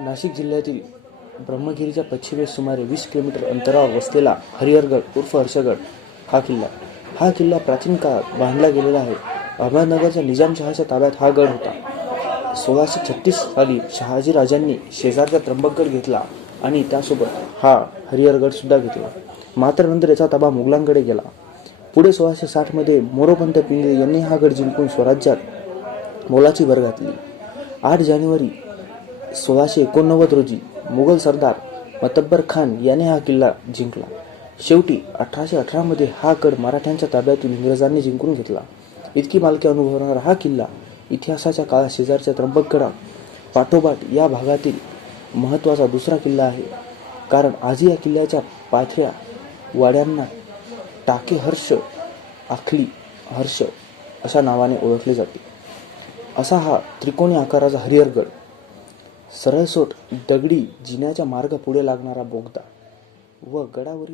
नाशिक जिल्ह्यातील ब्रह्मगिरीच्या पश्चिमेस सुमारे 20 किलोमीटर अंतरावर वसलेला हरिहरगड उर्फ हर्षगड हा किल्ला प्राचीन काळात बांधला गेलेला आहे. अहमदनगरच्या निजामशहाच्या ताब्यात हा गड होता. 1636 साली शहाजी राजांनी शेजारचा त्र्यंबकगड घेतला आणि त्यासोबत हा हरिहरगड सुद्धा घेतला. मात्र नंतर याचा ताबा मुघलांकडे गेला. पुढे 1660 मध्ये मोरोपंत पिंगळे यांनी हा गड जिंकून स्वराज्यात मोलाची भर घातली. 8 जानेवारी 1689 रोजी मुघल सरदार मतब्बर खान याने हा किल्ला जिंकला. शेवटी 1818 मध्ये हा गड मराठ्यांच्या ताब्यातून इंग्रजांनी जिंकून घेतला. इतकी मालकी अनुभवणारा हा किल्ला इतिहासाच्या काळात शेजारच्या त्र्यंबकगडा पाठोपाठ या भागातील महत्त्वाचा दुसरा किल्ला आहे. कारण आजही या किल्ल्याच्या पायथ्या वाड्यांना टाके हर्ष, आखली हर्ष अशा नावाने ओळखले जाते. असा हा त्रिकोणी आकाराचा हरिहरगड, सरळसोट दगडी जिन्याचा मार्ग पुढे लागणारा बोगदा व गडावरील